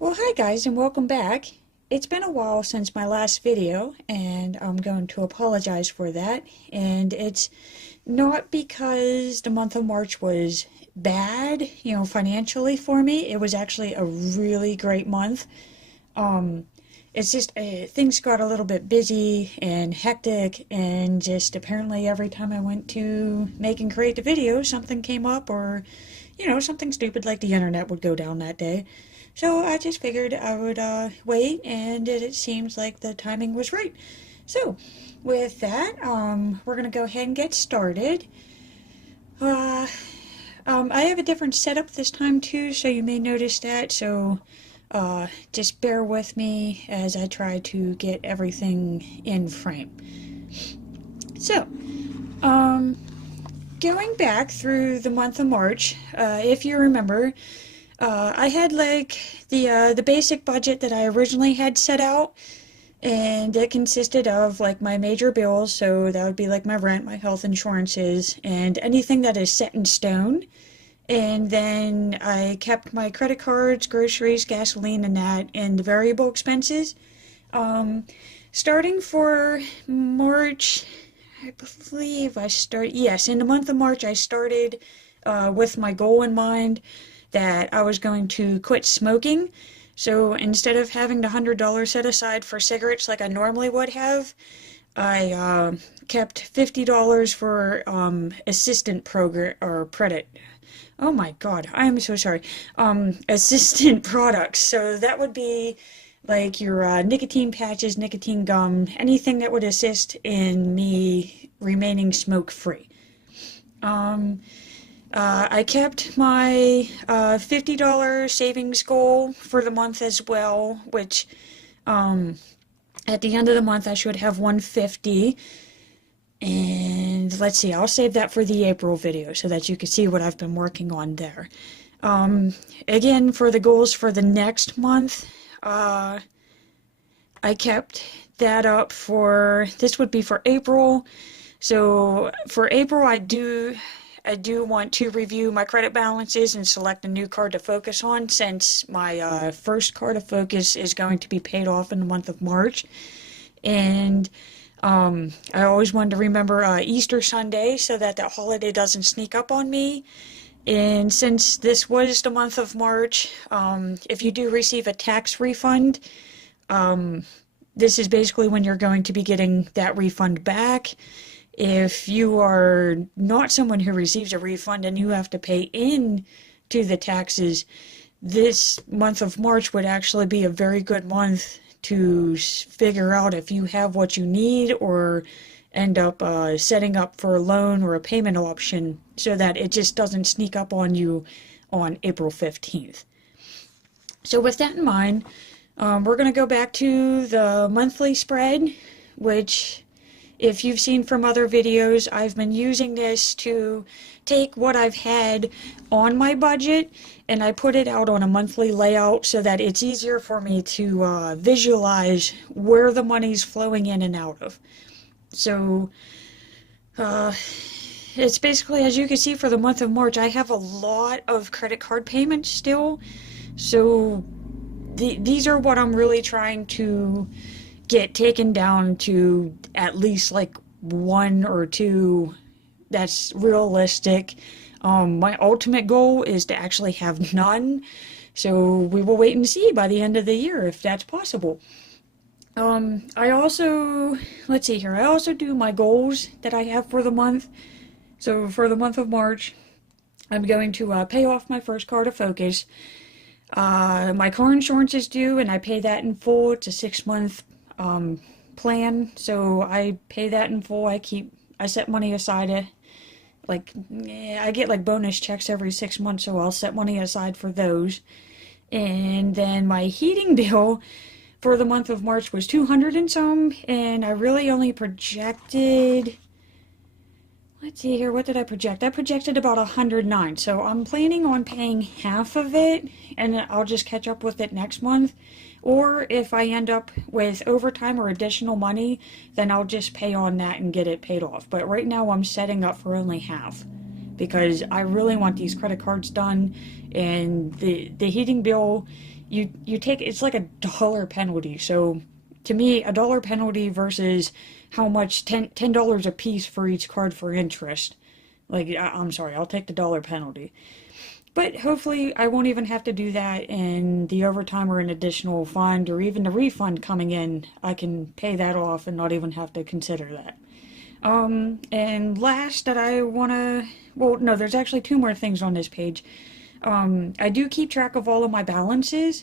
Well, hi guys, and welcome back. It's been a while since my last video, and I'm going to apologize for that. And it's not because the month of March was bad, financially for me. It was actually a really great month. Um, it's just things got a little bit busy and hectic, and just apparently every time I went to make and create the video, something came up, or something stupid like the internet would go down that day. So I just figured I would wait, and it seems like the timing was right. So with that, we're gonna go ahead and get started. Uh, I have a different setup this time too, so you may notice that. So just bear with me as I try to get everything in frame. So, going back through the month of March, if you remember, I had like the basic budget that I originally had set out, and it consisted of like my major bills, so that would be like my rent, my health insurances, and anything that is set in stone. And then I kept my credit cards, groceries, gasoline, and that, and the variable expenses. Um, Starting for March, I believe yes, in the month of March, I started with my goal in mind that I was going to quit smoking. So instead of having the $100 set aside for cigarettes like I normally would have, I kept $50 for assistant program or credit. Oh my God, I am so sorry. Assistant products. So that would be like your nicotine patches, nicotine gum, anything that would assist in me remaining smoke-free. I kept my $50 savings goal for the month as well, which at the end of the month I should have 150. And let's see, I'll save that for the April video so that you can see what I've been working on there. Again, for the goals for the next month, I kept that up this would be for April. So for April, I do want to review my credit balances and select a new card to focus on, since my first card of focus is going to be paid off in the month of March. And I always wanted to remember Easter Sunday so that that holiday doesn't sneak up on me. And since this was the month of March, if you do receive a tax refund, this is basically when you're going to be getting that refund back. If you are not someone who receives a refund and you have to pay in to the taxes, this month of March would actually be a very good month to figure out if you have what you need, or end up setting up for a loan or a payment option so that it just doesn't sneak up on you on April 15th. So with that in mind, we're going to go back to the monthly spread, which, if you've seen from other videos, I've been using this to take what I've had on my budget and I put it out on a monthly layout so that it's easier for me to visualize where the money's flowing in and out of. So it's basically, as you can see, for the month of March, I have a lot of credit card payments still. So these are what I'm really trying to get taken down to at least like one or two that's realistic. My ultimate goal is to actually have none, so we will wait and see by the end of the year if that's possible. I also, let's see here, I also do my goals that I have for the month. So for the month of March, I'm going to pay off my first card of focus. My car insurance is due and I pay that in full. It's a 6-month plan, so I pay that in full. I set money aside. I get like bonus checks every 6 months, so I'll set money aside for those. And then my heating bill for the month of March was 200 and some, and I really only projected, let's see here, what did I project? I projected about 109, so I'm planning on paying half of it, and I'll just catch up with it next month. Or if I end up with overtime or additional money, then I'll just pay on that and get it paid off. But right now I'm setting up for only half. because I really want these credit cards done. And the heating bill, you take, it's like $1 penalty. So to me, $1 penalty versus how much, $10 a piece for each card for interest. Like, I'm sorry, I'll take the $1 penalty. But hopefully I won't even have to do that, and the overtime or an additional fund or even the refund coming in, I can pay that off and not even have to consider that. And last that I want to, well, no, there's actually two more things on this page. I do keep track of all of my balances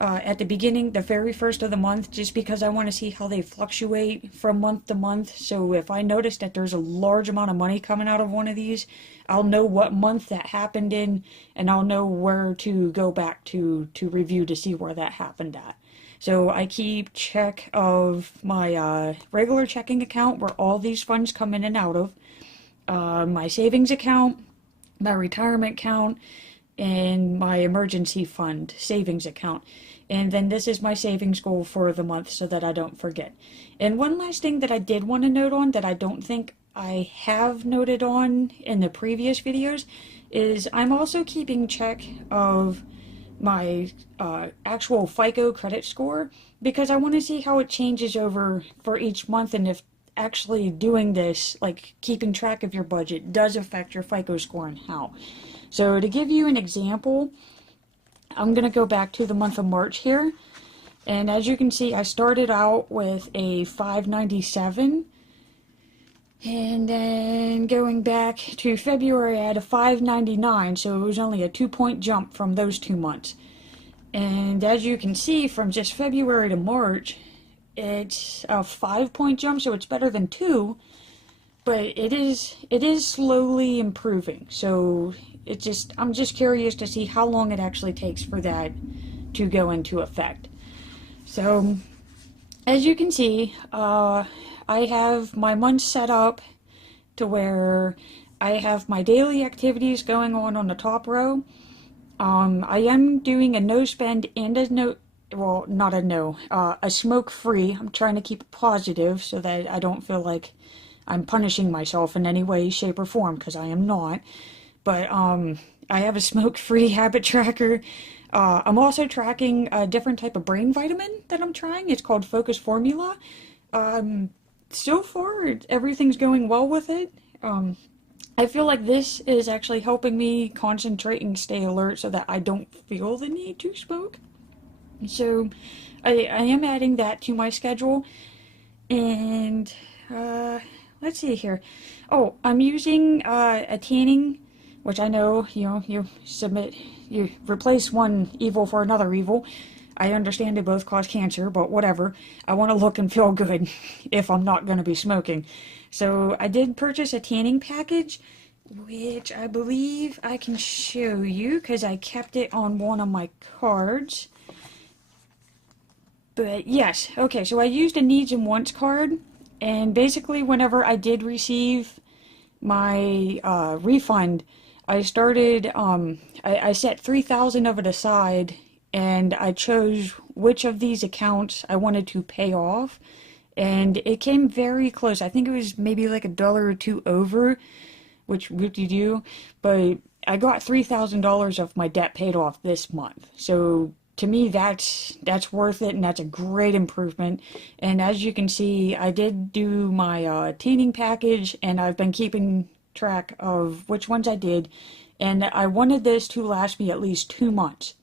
at the beginning, the very first of the month, just because I want to see how they fluctuate from month to month. So if I notice that there's a large amount of money coming out of one of these, I'll know what month that happened in, and I'll know where to go back to review to see where that happened at. So I keep check of my regular checking account where all these funds come in and out of, my savings account, my retirement account, and my emergency fund savings account. And then this is my savings goal for the month so that I don't forget. And one last thing that I did want to note on that I don't think I have noted on in the previous videos is I'm also keeping check of my actual FICO credit score, because I want to see how it changes over for each month, and if actually doing this, like keeping track of your budget, does affect your FICO score and how. So to give you an example, I'm going to go back to the month of March here. And as you can see, I started out with a 597. And then going back to February, I had a 599. So it was only a 2-point jump from those 2 months. And as you can see, from just February to March, it's a 5-point jump. So it's better than 2. But it is slowly improving. So I'm just curious to see how long it actually takes for that to go into effect. So as you can see, I have my month set up to where I have my daily activities going on the top row. I am doing a no spend and a no, well, not a no, a smoke free. I'm trying to keep it positive so that I don't feel like I'm punishing myself in any way, shape, or form, because I am not. But I have a smoke-free habit tracker. I'm also tracking a different type of brain vitamin that I'm trying. It's called Focus Formula. So far, everything's going well with it. I feel like this is actually helping me concentrate and stay alert so that I don't feel the need to smoke. So I am adding that to my schedule. And let's see here. Oh, I'm using a tanning, which I know, you replace one evil for another evil. I understand they both cause cancer, but whatever. I want to look and feel good if I'm not going to be smoking. So I did purchase a tanning package, which I believe I can show you because I kept it on one of my cards. But yes, okay, so I used a needs and wants card, and basically whenever I did receive my refund, I started, I set 3,000 of it aside, and I chose which of these accounts I wanted to pay off, and it came very close. I think it was maybe like $1 or $2 over, which whoop-de-doo, but I got $3,000 of my debt paid off this month. So to me, that's worth it, and that's a great improvement. And as you can see, I did do my tanning package, and I've been keeping track of which ones I did, and I wanted this to last me at least 2 months,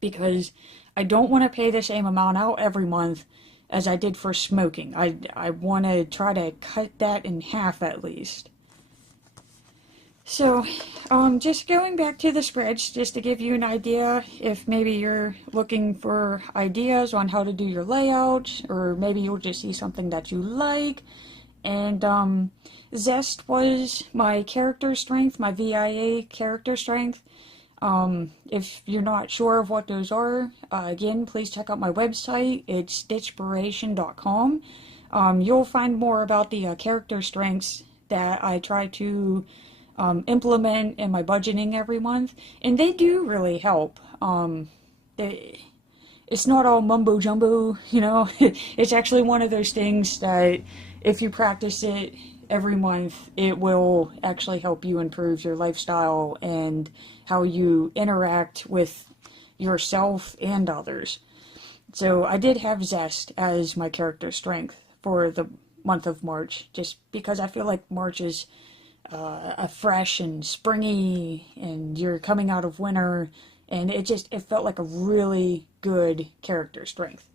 because I don't want to pay the same amount out every month as I did for smoking. I want to try to cut that in half at least. So, just going back to the spreads, just to give you an idea, if maybe you're looking for ideas on how to do your layout, or maybe you'll just see something that you like. And ZEST was my character strength, my VIA character strength. If you're not sure of what those are, again, please check out my website. It's stitchpiration.com. You'll find more about the character strengths that I try to implement in my budgeting every month, and they do really help. It's not all mumbo jumbo, It's actually one of those things that if you practice it, every month, it will actually help you improve your lifestyle and how you interact with yourself and others. So I did have Zest as my character strength for the month of March, just because I feel like March is a fresh and springy, and you're coming out of winter, and it felt like a really good character strength.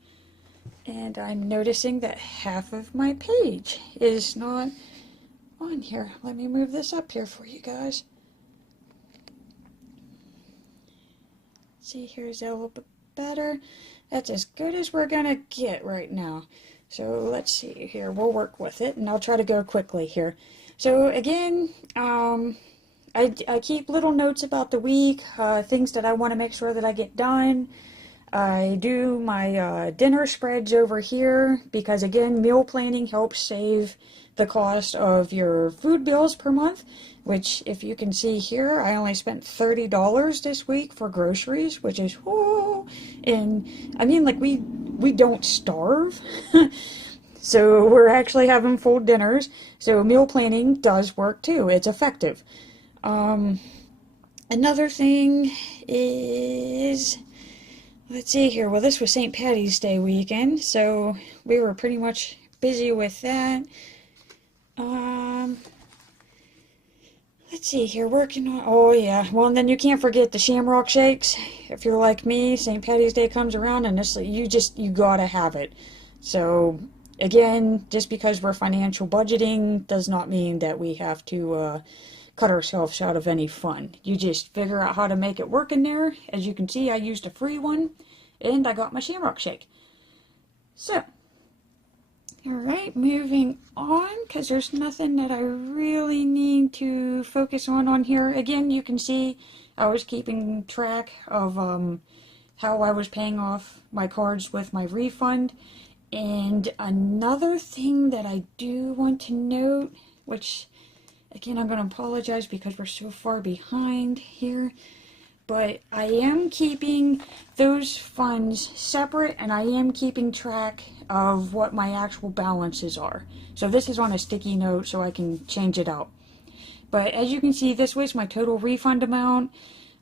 And I'm noticing that half of my page is not on here. Let me move this up here for you guys. See, here's a little bit better. That's as good as we're gonna get right now. So let's see here. We'll work with it, and I'll try to go quickly here. So again, I keep little notes about the week, things that I want to make sure that I get done. I do my dinner spreads over here because, again, meal planning helps save the cost of your food bills per month, which, if you can see here, I only spent $30 this week for groceries, which is, whoo, and I mean, like, we don't starve. So we're actually having full dinners. So meal planning does work too. It's effective. Another thing is, let's see here. Well, this was St. Patty's Day weekend, so we were pretty much busy with that. Let's see here, working on, oh yeah, well, and then you can't forget the Shamrock Shakes. If you're like me, St. Patty's Day comes around and this, you gotta have it. So, again, just because we're financial budgeting does not mean that we have to cut ourselves out of any fun. You just figure out how to make it work in there. As you can see, I used a free one, and I got my Shamrock Shake. So, alright, moving on, because there's nothing that I really need to focus on here. Again, you can see I was keeping track of how I was paying off my cards with my refund. And another thing that I do want to note, which, again, I'm going to apologize because we're so far behind here, but I am keeping those funds separate, and I am keeping track of what my actual balances are. So this is on a sticky note so I can change it out. But as you can see, this was my total refund amount.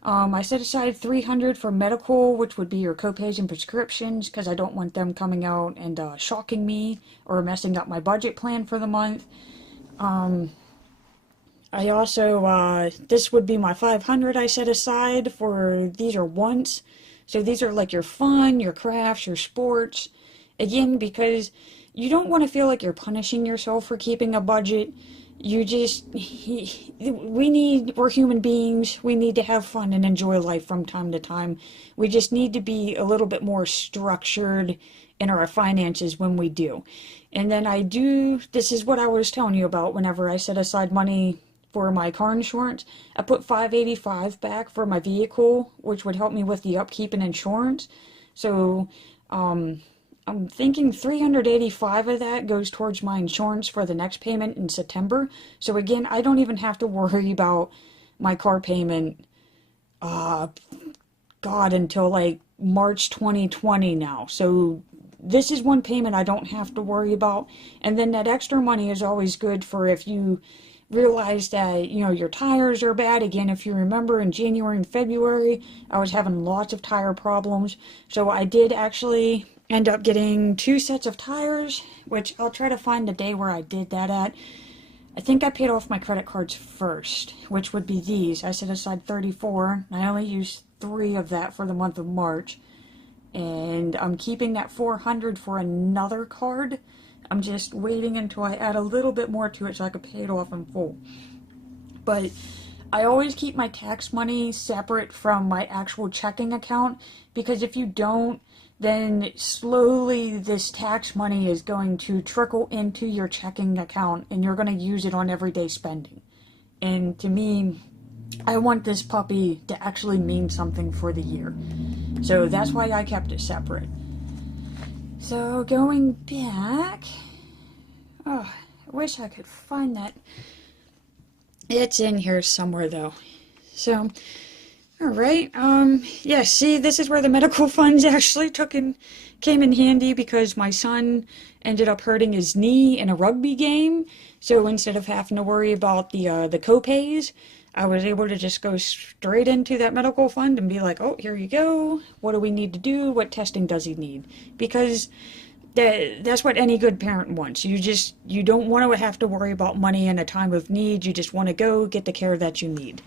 I set aside $300 for medical, which would be your copays and prescriptions, because I don't want them coming out and shocking me or messing up my budget plan for the month. I also, this would be my $500 I set aside for, these are wants. So these are like your fun, your crafts, your sports. Again, because you don't want to feel like you're punishing yourself for keeping a budget. You just, we're human beings. We need to have fun and enjoy life from time to time. We just need to be a little bit more structured in our finances when we do. And then this is what I was telling you about whenever I set aside money for my car insurance. I put $585 back for my vehicle, which would help me with the upkeep and insurance. So, I'm thinking $385 of that goes towards my insurance for the next payment in September. So again, I don't even have to worry about my car payment, until like March 2020 now. So this is one payment I don't have to worry about. And then that extra money is always good for if you realize that, your tires are bad. Again, if you remember, in January and February, I was having lots of tire problems. So I did actually end up getting 2 sets of tires, which I'll try to find the day where I did that at. I think I paid off my credit cards first, which would be these. I set aside $34. I only used 3 of that for the month of March. And I'm keeping that $400 for another card. I'm just waiting until I add a little bit more to it so I could pay it off in full. But I always keep my tax money separate from my actual checking account, because if you don't, then slowly this tax money is going to trickle into your checking account, and you're going to use it on everyday spending. And to me, I want this puppy to actually mean something for the year. So that's why I kept it separate. So going back, I wish I could find that. It's in here somewhere though. So All right. Yeah, see, this is where the medical funds actually came in handy because my son ended up hurting his knee in a rugby game. So instead of having to worry about the co-pays, I was able to just go straight into that medical fund and be like, "Oh, here you go. What do we need to do? What testing does he need?" Because that's what any good parent wants. You don't want to have to worry about money in a time of need. You just want to go get the care that you need.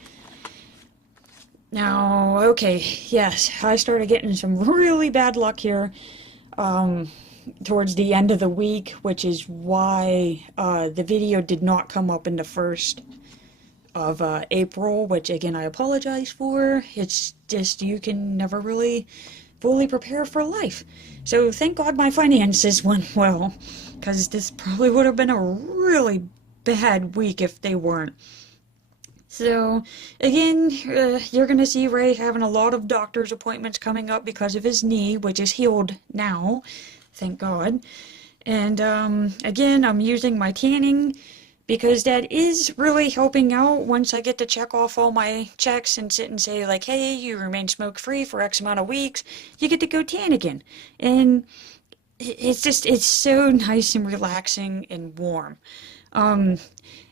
Now, okay, yes, I started getting some really bad luck here towards the end of the week, which is why the video did not come up in the first of April, which again I apologize for. It's just you can never really fully prepare for life. So thank God my finances went well, because this probably would have been a really bad week if they weren't. So, again, you're going to see Ray having a lot of doctor's appointments coming up because of his knee, which is healed now, thank God. And, again, I'm using my tanning because that is really helping out once I get to check off all my checks and sit and say, like, hey, you remain smoke-free for X amount of weeks, you get to go tan again. And it's so nice and relaxing and warm.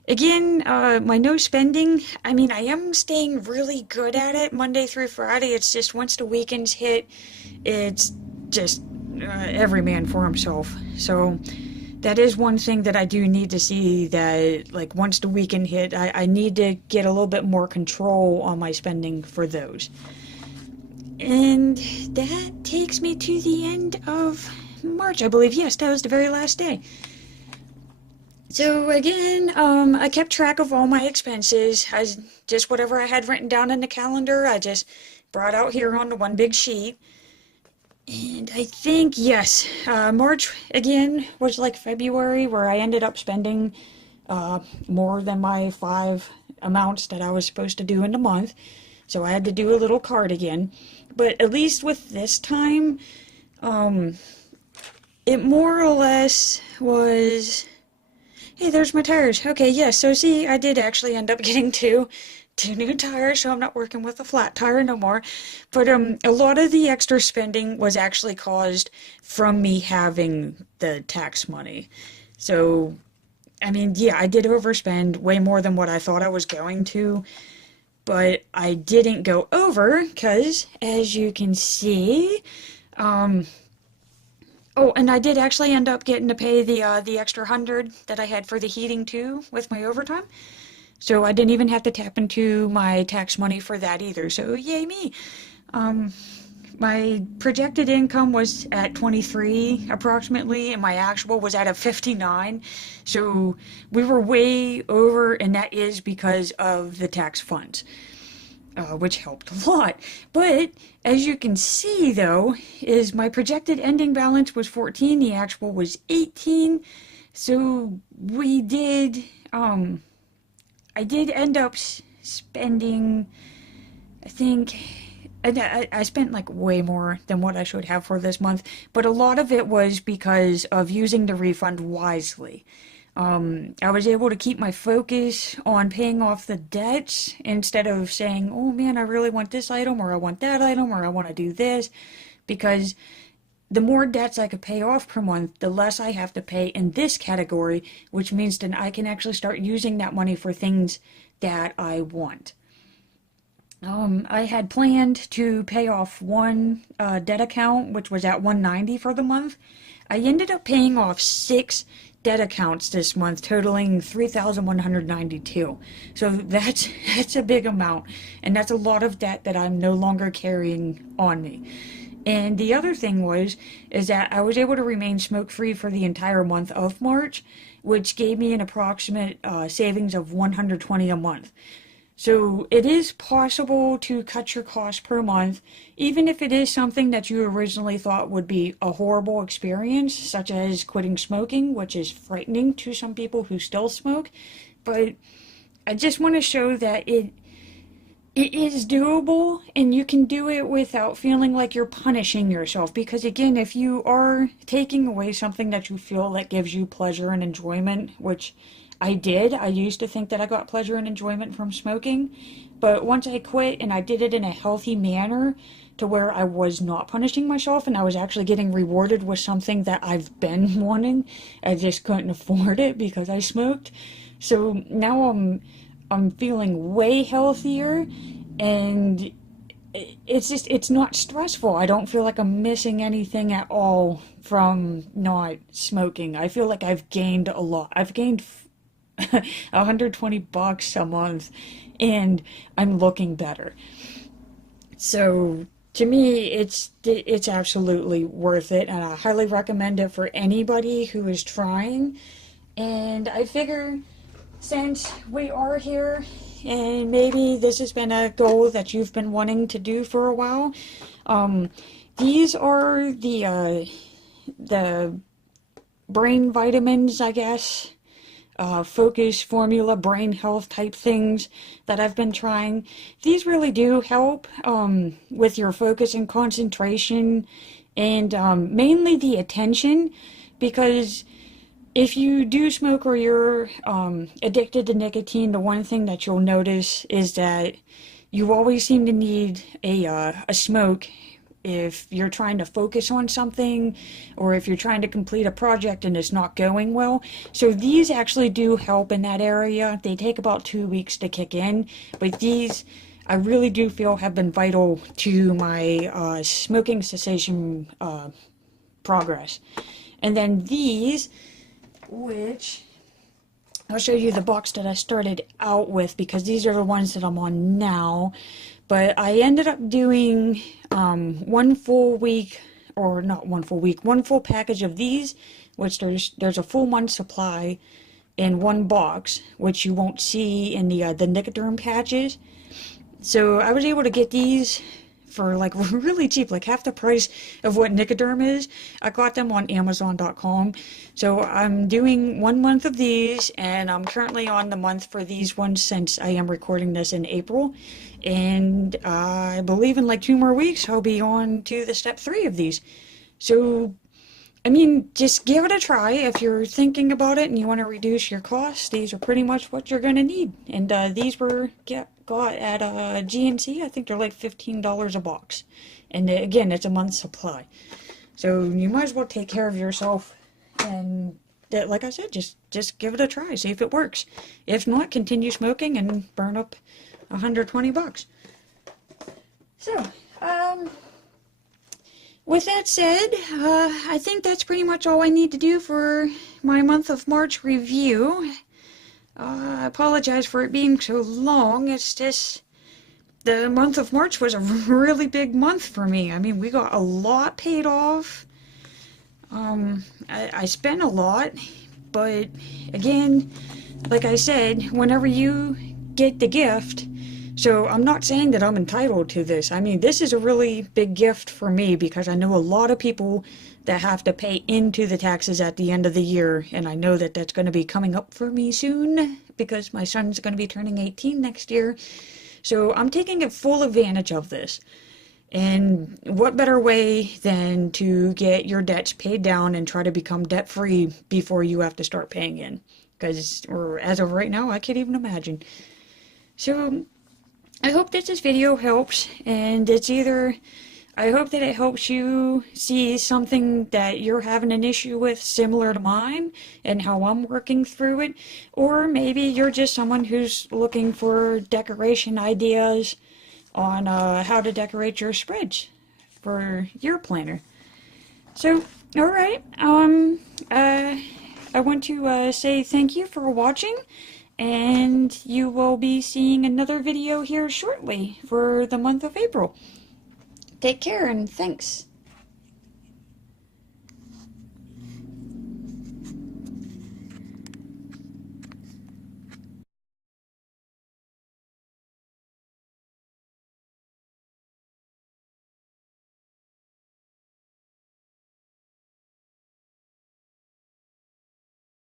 Again, my no spending, I mean, I am staying really good at it Monday through Friday. It's just once the weekends hit, it's just every man for himself. So that is one thing that I do need to see, that like once the weekend hit, I need to get a little bit more control on my spending for those. And that takes me to the end of March, I believe. Yes, that was the very last day. So again, I kept track of all my expenses. Just whatever I had written down in the calendar, I just brought out here on the one big sheet. And I think, yes, March again was like February, where I ended up spending more than my 5 amounts that I was supposed to do in the month. So I had to do a little card again. But at least with this time, it more or less was... Hey, there's my tires. Okay, yes, so see, I did actually end up getting two new tires, so I'm not working with a flat tire no more. But a lot of the extra spending was actually caused from me having the tax money. So, I mean, yeah, I did overspend way more than what I thought I was going to, but I didn't go over, because, as you can see, oh, and I did actually end up getting to pay the extra 100 that I had for the heating too with my overtime. So I didn't even have to tap into my tax money for that either. So yay me. My projected income was at 23 approximately, and my actual was at a 59. So we were way over, and that is because of the tax funds. Which helped a lot. But as you can see, though, is my projected ending balance was 14, the actual was 18. So we did, I did end up spending, I think, I spent like way more than what I should have for this month, but a lot of it was because of using the refund wisely. I was able to keep my focus on paying off the debts instead of saying, oh man, I really want this item, or I want that item, or I want to do this, because the more debts I could pay off per month, the less I have to pay in this category, which means then I can actually start using that money for things that I want. I had planned to pay off one debt account, which was at $190 for the month. I ended up paying off 6 debt accounts this month, totaling $3,192. So that's a big amount, and that's a lot of debt that I'm no longer carrying on me. And the other thing is that I was able to remain smoke-free for the entire month of March, which gave me an approximate savings of $120 a month. So it is possible to cut your costs per month, even if it is something that you originally thought would be a horrible experience, such as quitting smoking, which is frightening to some people who still smoke. But I just want to show that it is doable, and you can do it without feeling like you're punishing yourself. Because again, if you are taking away something that you feel that gives you pleasure and enjoyment, which I did. I used to think that I got pleasure and enjoyment from smoking, but once I quit and I did it in a healthy manner to where I was not punishing myself and I was actually getting rewarded with something that I've been wanting, I just couldn't afford it because I smoked. So now I'm feeling way healthier, and it's not stressful. I don't feel like I'm missing anything at all from not smoking. I feel like I've gained a lot. I've gained $120 a month, and I'm looking better. So to me, it's absolutely worth it, and I highly recommend it for anybody who is trying. And I figure, since we are here, and maybe this has been a goal that you've been wanting to do for a while, these are the brain vitamins, I guess, focus formula, brain health type things that I've been trying. These really do help with your focus and concentration, and mainly the attention, because if you do smoke or you're addicted to nicotine, the one thing that you'll notice is that you always seem to need a smoke if you're trying to focus on something, or if you're trying to complete a project and it's not going well. So these actually do help in that area. They take about 2 weeks to kick in, but these I really do feel have been vital to my smoking cessation progress. And then these, which I'll show you the box that I started out with, because these are the ones that I'm on now. But I ended up doing one full package of these, which there's a full month supply in one box, which you won't see in the Nicoderm patches. So I was able to get these for like really cheap, like half the price of what Nicoderm is. I got them on Amazon.com. So I'm doing 1 month of these, and I'm currently on the month for these ones since I am recording this in April. And I believe in like 2 more weeks I'll be on to the step 3 of these. So I mean, just give it a try. If you're thinking about it and you want to reduce your costs, these are pretty much what you're going to need. And these were got at GNC. I think they're like $15 a box. And again, it's a month's supply. So you might as well take care of yourself. And like I said, just give it a try. See if it works. If not, continue smoking and burn up $120. So, with that said, I think that's pretty much all I need to do for my month of March review. I apologize for it being so long. It's just the month of March was a really big month for me. I mean, we got a lot paid off. I spent a lot, but again, like I said, whenever you get the gift, so I'm not saying that I'm entitled to this. I mean, this is a really big gift for me, because I know a lot of people that have to pay into the taxes at the end of the year, and I know that that's going to be coming up for me soon, because my son's going to be turning 18 next year. So I'm taking a full advantage of this. And what better way than to get your debts paid down and try to become debt-free before you have to start paying in? Because, or as of right now, I can't even imagine. So I hope that this video helps, and I hope that it helps you see something that you're having an issue with similar to mine and how I'm working through it, or maybe you're just someone who's looking for decoration ideas on how to decorate your spreads for your planner. So, alright, I want to say thank you for watching. And you will be seeing another video here shortly for the month of April. Take care and thanks.